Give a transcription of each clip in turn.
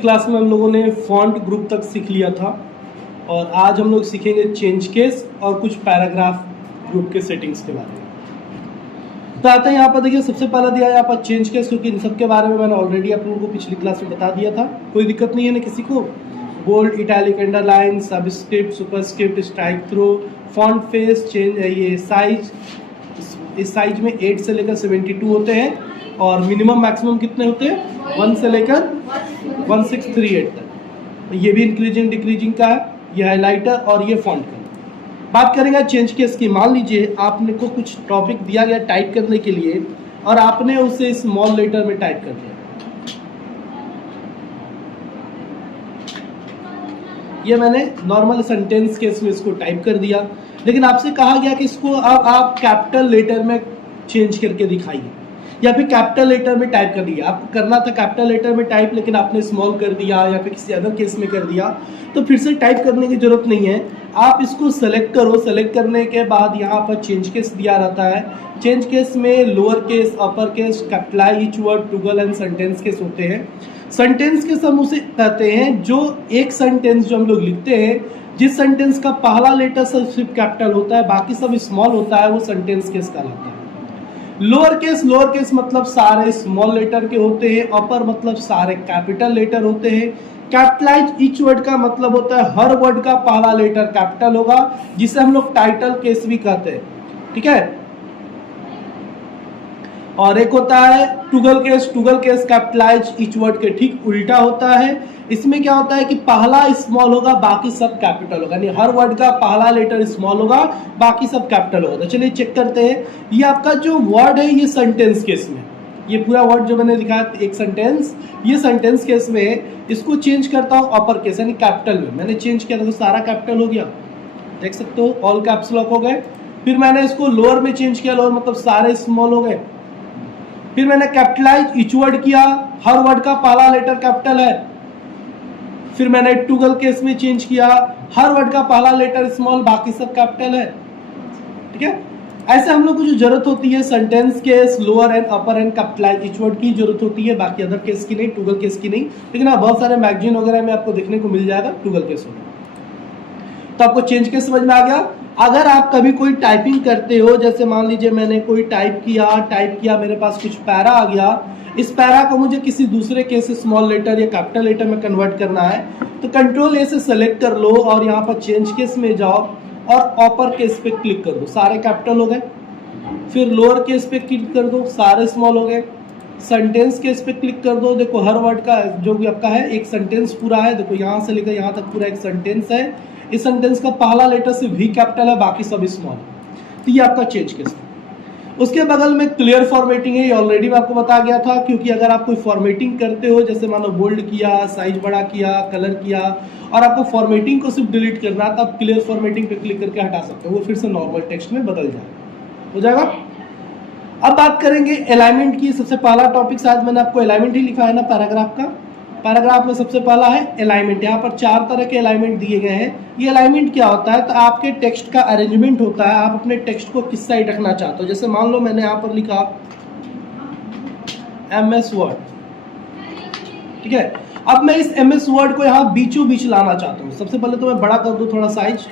Class में हम लोगों ने फॉन्ट ग्रुप तक सीख लिया था और आज हम लोग सीखेंगे चेंज केस और कुछ पैराग्राफ ग्रुप के सेटिंग्स के बारे में। तो आते हैं यहाँ पर, देखिए सबसे पहला दिया है यहाँ पर चेंज केस, क्योंकि इन सब के बारे में मैंने ऑलरेडी आप लोगों को पिछली क्लास में बता दिया था, कोई दिक्कत नहीं है ना किसी को। Bold, italic, underline, subscript, superscript, strike through, font face change, ये साइज, इस साइज में 8 से लेकर 72 होते हैं और मिनिमम मैक्सिमम कितने होते हैं 1 से लेकर 1638 तक। ये भी इंक्रीजिंग डिक्रीजिंग का है, ये हाइलाइटर और ये फॉन्ट का। बात करेंगे चेंज केस की। मान लीजिए आपने को कुछ टॉपिक दिया गया टाइप करने के लिए और आपने उसे स्मॉल लेटर में टाइप कर दिया। ये मैंने नॉर्मल सेंटेंस केस में इसको टाइप कर दिया, लेकिन आपसे कहा गया कि इसको अब आप कैपिटल लेटर में चेंज करके दिखाइए या फिर कैपिटल लेटर में टाइप कर दिया। आपको करना था कैपिटल लेटर में टाइप, लेकिन आपने स्मॉल कर दिया या फिर किसी अदर केस में कर दिया, तो फिर से टाइप करने की जरूरत नहीं है। आप इसको सेलेक्ट करो, सेलेक्ट करने के बाद यहाँ पर चेंज केस दिया रहता है। चेंज केस में lower case, upper case, capitalize each word, toggle and sentence case होते हैं। सेंटेंस केस हम उसे कहते हैं जो एक सेंटेंस जो हम लोग लिखते हैं, जिस सेंटेंस का पहला लेटर सिर्फ कैपिटल होता है, बाकी सब स्मॉल होता है, वो सेंटेंस केस कहलाता है। लोअर केस मतलब सारे स्मॉल लेटर के होते हैं, अपर मतलब सारे कैपिटल लेटर होते हैं। कैपिटलाइज ईच वर्ड का मतलब होता है हर वर्ड का पहला लेटर कैपिटल होगा, जिसे हम लोग टाइटल केस भी कहते हैं, ठीक है। और एक होता है टुगल केस कैपिटलाइज ईच वर्ड के ठीक उल्टा होता है। इसमें क्या होता है कि पहला स्मॉल होगा, बाकी सब कैपिटल होगा, यानी हर वर्ड का पहला लेटर स्मॉल होगा, बाकी सब कैपिटल होगा। तो चलिए चेक करते हैं। ये आपका जो वर्ड है ये सेंटेंस केस में, ये पूरा वर्ड जो मैंने लिखा है एक सेंटेंस, ये सेंटेंस केस में इसको चेंज करता हूँ अपर केस यानी कैपिटल में। मैंने चेंज किया तो सारा कैपिटल हो गया, देख सकते हो, ऑल कैप्स लॉक हो गए। फिर मैंने इसको लोअर में चेंज किया, लोअर मतलब सारे स्मॉल हो गए। फिर मैंने कैपिटलाइज ईच वर्ड किया, हर वर्ड का पहला लेटर कैपिटल है। फिर मैंने टुगल केस में चेंज किया, हर वर्ड का पहला लेटर स्मॉल, बाकी सब कैपिटल है, ठीक है। ऐसे हम लोग को जो जरूरत होती है sentence case, lower and upper and capitalise each word की जरूरत होती है, बाकी अदर केस की नहीं, टुगल केस की नहीं। लेकिन हाँ, बहुत सारे मैगजीन वगैरह में आपको देखने को मिल जाएगा टुगल केस होगा। तो आपको चेंज केस समझ में आ गया। अगर आप कभी कोई टाइपिंग करते हो, जैसे मान लीजिए मैंने कोई टाइप किया, मेरे पास कुछ पैरा आ गया, इस पैरा को मुझे किसी दूसरे केस से स्मॉल लेटर या कैपिटल लेटर में कन्वर्ट करना है, तो कंट्रोल ए से सेलेक्ट कर लो और यहाँ पर चेंज केस में जाओ और अपर केस पे क्लिक कर दो, सारे कैपिटल हो गए। फिर लोअर केस पे क्लिक कर दो, सारे स्मॉल हो गए। सेंटेंस केस पे क्लिक कर दो, देखो हर वर्ड का जो भी आपका है एक सेंटेंस पूरा है, देखो यहाँ से लेकर यहाँ तक पूरा एक सेंटेंस है। इस सेंटेंस का पहला लेटर सिर्फ भी कैपिटल है, बाकी सब स्मॉल। तो ये आपका चेंज केस है। उसके बगल में क्लियर फॉर्मेटिंग है, ये ऑलरेडी मैं आपको बता गया था, क्योंकि अगर आप कोई फॉर्मेटिंग करते हो, जैसे मानो बोल्ड किया, साइज बड़ा किया, कलर किया, और आपको फॉर्मेटिंग को सिर्फ डिलीट करना है, तब क्लियर फॉर्मेटिंग पे क्लिक करके हटा सकते हो, वो फिर से नॉर्मल टेक्स्ट में बदल जाएगा, हो जाएगा। अब बात करेंगे अलाइनमेंट की। सबसे पहला टॉपिक शायद मैंने आपको अलाइनमेंट ही लिखा है ना पैराग्राफ का। पैराग्राफ में सबसे पहला है अलाइनमेंट। यहाँ पर 4 तरह के अलाइनमेंट दिए गए हैं। ये अलाइनमेंट क्या होता है, तो आपके टेक्स्ट का अरेंजमेंट होता है, आप अपने टेक्स्ट को किस साइड रखना चाहते हो। जैसे मान लो मैंने यहाँ पर लिखा MS वर्ड, ठीक है। अब मैं इस MS वर्ड को यहाँ बीचों बीच लाना चाहता हूँ। सबसे पहले तो मैं बड़ा कर दूँ थोड़ा साइज,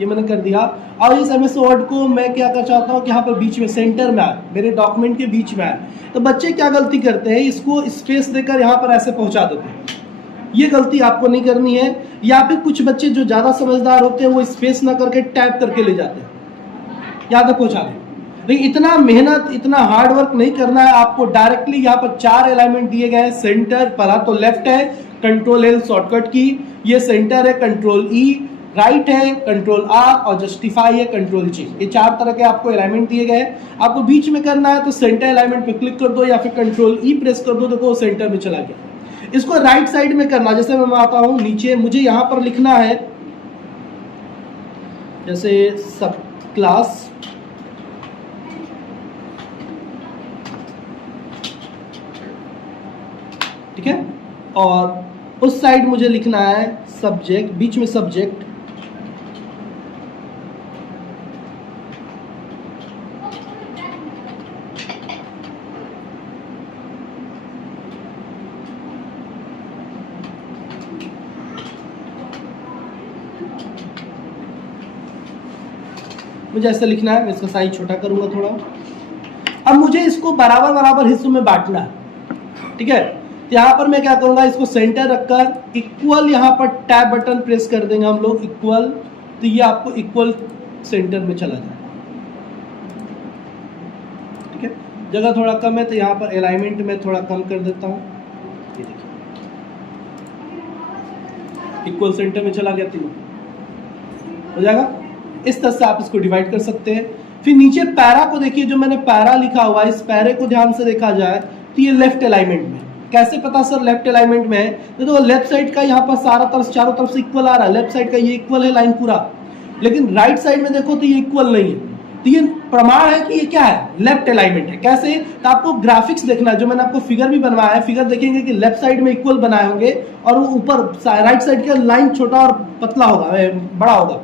ये मैंने कर दिया। और इस MS वर्ड को मैं क्या कर चाहता हूँ कि यहाँ पर बीच में सेंटर में आए, मेरे डॉक्यूमेंट के बीच में आए। तो बच्चे क्या गलती करते हैं, इसको स्पेस देकर यहाँ पर ऐसे पहुँचा देते हैं। ये गलती आपको नहीं करनी है। या फिर कुछ बच्चे जो ज़्यादा समझदार होते हैं वो स्पेस ना करके टाइप करके ले जाते हैं, यहाँ तक पहुँचा दें। लेकिन इतना मेहनत, इतना हार्ड वर्क नहीं करना है आपको। डायरेक्टली यहाँ पर 4 अलाइनमेंट दिए गए हैं। सेंटर पहला तो लेफ्ट है, कंट्रोल L शॉर्टकट की, ये सेंटर है कंट्रोल E, राइट है कंट्रोल R, और जस्टिफाई है कंट्रोल G। ये 4 तरह के आपको अलाइनमेंट दिए गए हैं। आपको बीच में करना है तो सेंटर अलाइनमेंट पे क्लिक कर दो या फिर कंट्रोल E प्रेस कर दो, देखो सेंटर में चला गया। इसको राइट साइड में करना, जैसे मैं आता हूँ नीचे, मुझे यहाँ पर लिखना है जैसे सब क्लास, ठीक है, और उस साइड मुझे लिखना है सब्जेक्ट, बीच में सब्जेक्ट, मुझे ऐसे लिखना है, मैं इसका साइज छोटा करूंगा थोड़ा। अब मुझे इसको बराबर बराबर हिस्सों में बांटना है, ठीक है। तो यहाँ पर मैं क्या करूंगा, इसको सेंटर रखकर इक्वल यहाँ पर टैब बटन प्रेस कर देंगे हम लोग, इक्वल, तो ये आपको इक्वल सेंटर में चला जाएगा, ठीक है। जगह थोड़ा कम है तो यहाँ पर अलाइनमेंट में थोड़ा कम कर देता हूँ, ये देखिए इक्वल सेंटर में चला गया, तीनों हो जाएगा। इस तरह से आप इसको डिवाइड कर सकते हैं। फिर नीचे पैरा को देखिए, जो मैंने पैरा लिखा हुआ है, इस पैरे को ध्यान से देखा जाए तो ये लेफ्ट अलाइनमेंट में। कैसे पता सर लेफ्ट अलाइनमेंट में है? तो लेफ्ट साइड का यहाँ पर चारों तरफ से इक्वल आ रहा है, लेफ्ट साइड का ये इक्वल है लाइन पूरा, लेकिन राइट साइड में देखो तो ये इक्वल नहीं है, तो ये प्रमाण है कि ये क्या है, लेफ्ट अलाइनमेंट है। कैसे? तो आपको ग्राफिक्स देखना है, जो मैंने आपको फिगर भी बनवाया है, फिगर देखेंगे कि लेफ्ट साइड में इक्वल बनाए होंगे और वो ऊपर राइट साइड का लाइन छोटा और पतला होगा, बड़ा होगा।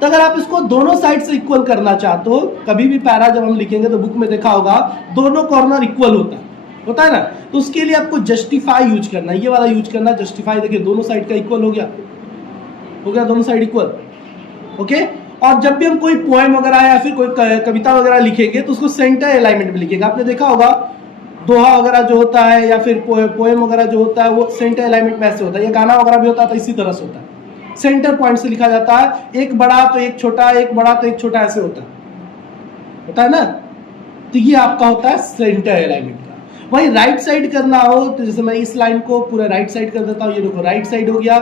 तो अगर आप इसको दोनों साइड से इक्वल करना चाहते हो, कभी भी पैरा जब हम लिखेंगे तो बुक में देखा होगा दोनों कॉर्नर इक्वल होता है ना, तो उसके लिए आपको जस्टिफाई यूज करना है, ये वाला यूज करना है जस्टिफाई। देखिए दोनों साइड का इक्वल हो गया दोनों साइड इक्वल, ओके। और जब भी हम कोई पोएम वगैरह या फिर कोई कविता वगैरह लिखेंगे तो उसको सेंटर अलाइनमेंट में लिखेंगे। आपने देखा होगा दोहा वगैरह जो होता है या फिर पोएम वगैरह जो होता है वो सेंटर अलाइनमेंट में ऐसे होता है, या गाना वगैरह भी होता है तो इसी तरह से होता है, सेंटर पॉइंट से लिखा जाता है, एक बड़ा तो एक छोटा, एक बड़ा तो एक छोटा, ऐसे होता है ना। तो ये आपका होता है सेंटर अलाइनमेंट का। वही राइट साइड करना हो तो जैसे मैं इस लाइन को पूरा राइट साइड कर देता हूँ, ये देखो राइट साइड हो गया,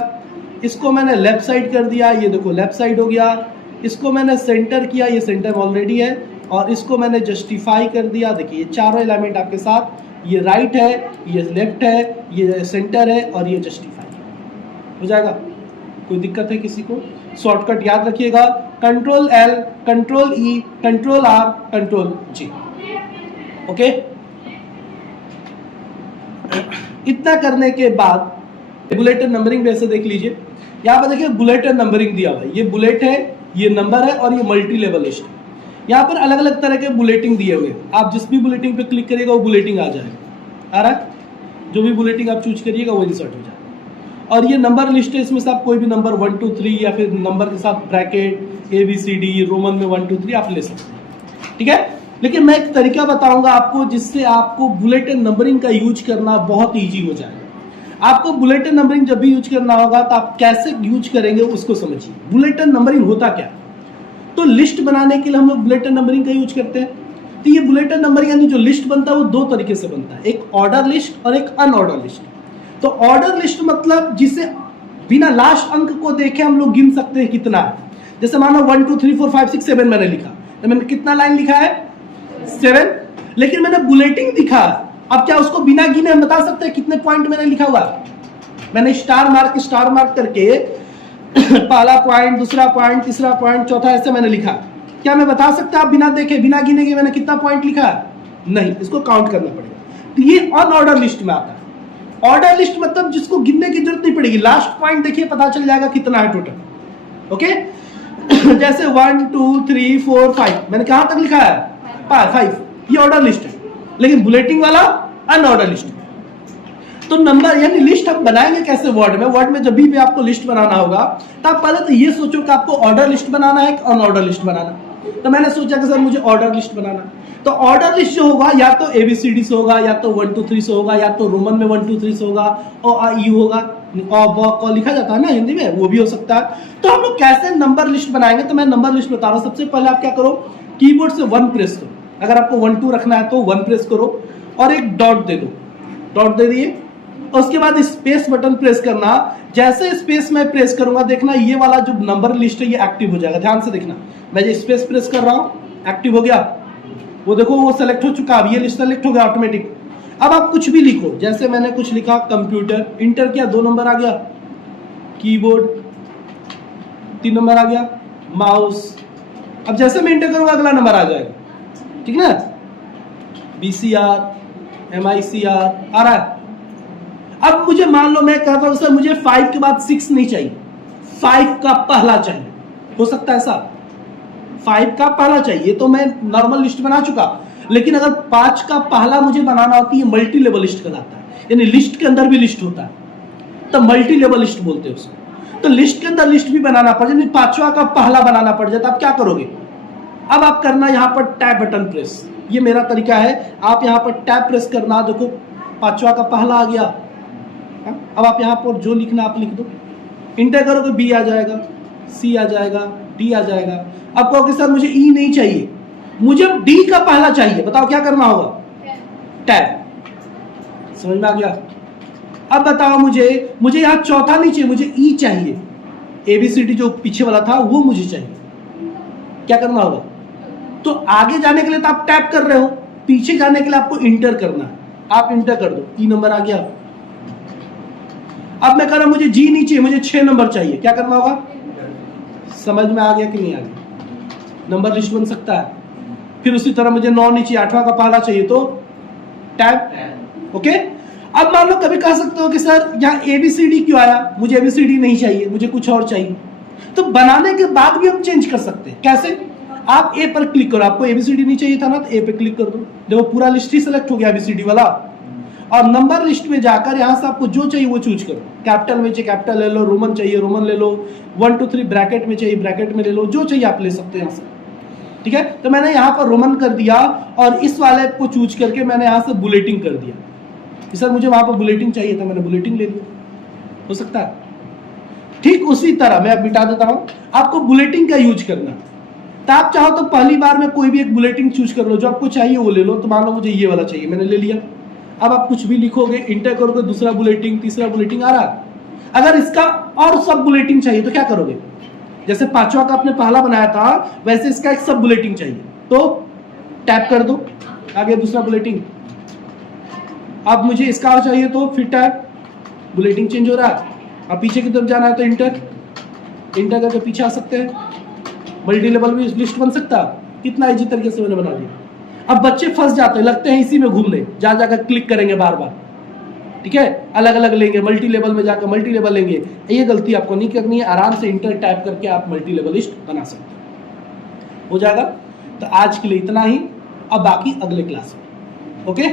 इसको मैंने लेफ्ट साइड कर दिया, ये देखो लेफ्ट साइड हो गया, इसको मैंने सेंटर किया, ये सेंटर ऑलरेडी है, और इसको मैंने जस्टिफाई कर दिया। देखिए ये चारों एलिमेंट आपके साथ, ये राइट है, ये लेफ्ट है, ये सेंटर है और ये जस्टिफाई हो जाएगा। कोई दिक्कत है किसी को? शॉर्टकट याद रखिएगा, control L, control E, control R, control G, okay. इतना करने के बाद बुलेटेड नंबरिंग भी ऐसे देख लीजिए, यहाँ पर देखिए बुलेटेड नंबरिंग दिया हुआ है, ये बुलेट है, ये नंबर है और ये मल्टी लेवल लिस्ट है। यहाँ पर अलग अलग तरह के बुलेटिंग दिए हुए, आप जिस भी बुलेटिंग पे क्लिक करिएगा वो बुलेटिंग आ जाएगा, आ रहा है, जो भी बुलेटिंग आप चूज करिएगा वो इंसर्ट हो जाएगा। और ये नंबर लिस्ट है, इसमें से आप कोई भी नंबर 1 2 3 या फिर नंबर के साथ ब्रैकेट ABCD रोमन में 1 2 3 आप ले सकते हैं, ठीक है। लेकिन मैं एक तरीका बताऊंगा आपको जिससे आपको बुलेटेड नंबरिंग का यूज करना बहुत ईजी हो जाएगा। आपको बुलेटेड नंबरिंग जब भी यूज करना होगा तो आप कैसे यूज करेंगे उसको समझिए। बुलेटेड नंबरिंग होता क्या? तो लिस्ट बनाने के लिए हम लोग बुलेटेड नंबरिंग का यूज करते हैं। तो ये बुलेटेड नंबरिंग यानी जो लिस्ट बनता है वो दो तरीके से बनता है, एक ऑर्डर लिस्ट और एक अनऑर्डर लिस्ट। तो ऑर्डर लिस्ट मतलब जिसे बिना लास्ट अंक को देखे हम लोग गिन सकते हैं कितना है। जैसे मानो 1 2 3 4 5 6 7 मैंने लिखा, तो मैंने कितना लाइन लिखा है 7, लेकिन मैंने बुलेटिंग दिखा। अब क्या उसको बिना गिने हम बता सकते हैं कितने पॉइंट मैंने लिखा हुआ? मैंने स्टार मार्क करके पहला पॉइंट, दूसरा पॉइंट, तीसरा पॉइंट, चौथा, ऐसे मैंने लिखा। क्या मैं बता सकता आप बिना देखे बिना गिने के मैंने कितना पॉइंट लिखा? नहीं, इसको काउंट करना पड़ेगा। तो ये अनऑर्डर लिस्ट में आता है। ऑर्डर लिस्ट मतलब जिसको गिनने की जरूरत नहीं पड़ेगी, लास्ट पॉइंट देखिए पता चल जाएगा कितना है टोटल, ओके। जैसे 1 2 3 4 5 मैंने कहां तक लिखा है 5, ये ऑर्डर लिस्ट है। लेकिन बुलेटिंग वाला अनऑर्डर लिस्ट। तो नंबर यानी लिस्ट हम बनाएंगे कैसे? वर्ड में जब भी आपको लिस्ट बनाना होगा तो आप पहले तो ये सोचो कि आपको ऑर्डर लिस्ट बनाना है कि अनऑर्डर लिस्ट बनाना। तो मैंने सोचा कि सर मुझे ऑर्डर लिस्ट बनाना। तो ऑर्डर लिस्ट जो होगा या तो ABCD से होगा, या तो 1 2 3 से होगा, या तो रोमन में 1 2 3 से होगा, और ई होगा, और लिखा जाता है ना हिंदी में, वो भी हो सकता है। तो हम लोग कैसे नंबर लिस्ट बनाएंगे? तो मैं नंबर लिस्ट बता रहा हूँ। सबसे पहले आप क्या करो, कीबोर्ड से 1 प्रेस करो। अगर आपको 1 2 रखना है तो 1 प्रेस करो और एक डॉट दे दो, डॉट दे दिए। उसके बाद स्पेस बटन प्रेस करना। जैसे स्पेस में प्रेस करूंगा देखना ये वाला जो नंबर लिस्ट है ये एक्टिव हो जाएगा। ध्यान से देखना, मैं जो स्पेस प्रेस कर रहा हूं एक्टिव हो गया, वो देखो वो सेलेक्ट हो चुका। अब ये लिस्ट सेलेक्ट हो गया ऑटोमेटिक। अब आप कुछ भी लिखो, जैसे मैंने कुछ लिखा कंप्यूटर, इंटर किया 2 नंबर आ गया, कीबोर्ड 3 नंबर आ गया, माउस। अब जैसे मैं इंटर करूंगा अगला नंबर आ जाएगा, ठीक ना। BCR MICR आ रहा है। अब मुझे मान लो मैं कहता हूं सर मुझे 5 के बाद 6 नहीं चाहिए, 5 का पहला चाहिए। हो सकता है ऐसा, 5 का पहला चाहिए तो मैं नॉर्मल लिस्ट बना चुका। लेकिन अगर 5 का पहला मुझे बनाना होती है, मल्टी लेवल लिस्ट कहलाता है, यानी लिस्ट के अंदर भी लिस्ट होता है, तो मल्टी लेवल लिस्ट बोलते हैं उसको। तो लिस्ट के अंदर लिस्ट भी बनाना पड़ जाए, 5वां का पहला बनाना पड़ जाए, तो आप क्या करोगे? अब आप करना यहाँ पर टैब बटन प्रेस, ये मेरा तरीका है। आप यहाँ पर टैब प्रेस करना, देखो पांचवा का पहला आ गया। अब आप यहाँ पर जो लिखना आप लिख दो, इंटर करोगे बी आ जाएगा, सी आ जाएगा, डी आ जाएगा। अब कहोगे सर मुझे ई नहीं चाहिए, मुझे डी का पहला चाहिए, बताओ क्या करना होगा? टैब। समझ में आ गया? अब बताओ मुझे यहाँ चौथा नहीं चाहिए, मुझे ई चाहिए, एबीसीडी जो पीछे वाला था वो मुझे चाहिए, क्या करना होगा? तो आगे जाने के लिए तो आप टैप कर रहे हो, पीछे जाने के लिए आपको इंटर करना है। आप इंटर कर दो, ई नंबर आ गया। अब मैं कह रहा हूं मुझे जी नहीं चाहिए, मुझे 6 नंबर चाहिए, क्या करना होगा? समझ में आ गया कि नहीं आ गया? नंबर लिस्ट बन सकता है। फिर उसी तरह मुझे 9 नहीं चाहिए, 8वां का पहला चाहिए, तो टैब। ओके। अब मान लो कभी कह सकते हो कि सर यहाँ एबीसीडी क्यों आया, मुझे एबीसीडी नहीं चाहिए, मुझे कुछ और चाहिए। तो बनाने के बाद भी हम चेंज कर सकते हैं। कैसे? आप ए पर क्लिक करो, आपको एबीसीडी नहीं चाहिए था ना, तो ए पे क्लिक कर दो, देखो पूरा लिस्ट ही सेलेक्ट हो गया एबीसीडी वाला। और नंबर लिस्ट में जाकर यहां से आपको जो चाहिए वो चूज करो। कैपिटल में चाहिए कैपिटल ले लो, रोमन चाहिए रोमन ले लो, 1 2 3 ब्रैकेट में चाहिए ब्रैकेट में ले लो, जो चाहिए आप ले सकते हैं यहाँ से। ठीक है, तो मैंने यहाँ पर रोमन कर दिया और इस वाले को चूज करके मैंने यहाँ से बुलेटिंग कर दिया। सर मुझे वहां पर बुलेटिंग चाहिए था, मैंने बुलेटिंग ले लिया, हो सकता है। ठीक उसी तरह मैं अब मिटा देता हूं, आपको बुलेटिंग का यूज करना। तो आप चाहो तो पहली बार में कोई भी एक बुलेटिंग चूज कर लो, जो आपको चाहिए वो ले लो। तो मान लो मुझे ये वाला चाहिए, मैंने ले लिया। अब आप कुछ भी लिखोगे, इंटर करोगे, दूसरा बुलेटिंग तीसरा बुलेटिंग आ रहा। अगर इसका और सब बुलेटिंग चाहिए तो क्या करोगे? जैसे 5वां का आपने पहला बनाया था, वैसे इसका एक सब बुलेटिंग चाहिए, तो टैप कर दो, आ गया दूसरा बुलेटिंग। अब मुझे इसका और चाहिए तो फिर टैप, बुलेटिंग चेंज हो रहा है। अब पीछे की तरफ जाना है तो इंटर करके पीछे आ सकते हैं। मल्टी लेवल भी लिस्ट बन सकता है, कितना इजी तरीके से मैंने बना दिया। अब बच्चे फंस जाते हैं, लगते हैं इसी में घूमने, जा जाकर क्लिक करेंगे बार बार। ठीक है, अलग अलग लेंगे, मल्टी लेवल में जाकर मल्टी लेवल लेंगे। ये गलती आपको नहीं करनी है, आराम से इंटर टाइप करके आप मल्टी लेवल लिस्ट बना सकते हैं, हो जाएगा। तो आज के लिए इतना ही, अब बाकी अगले क्लास में। ओके।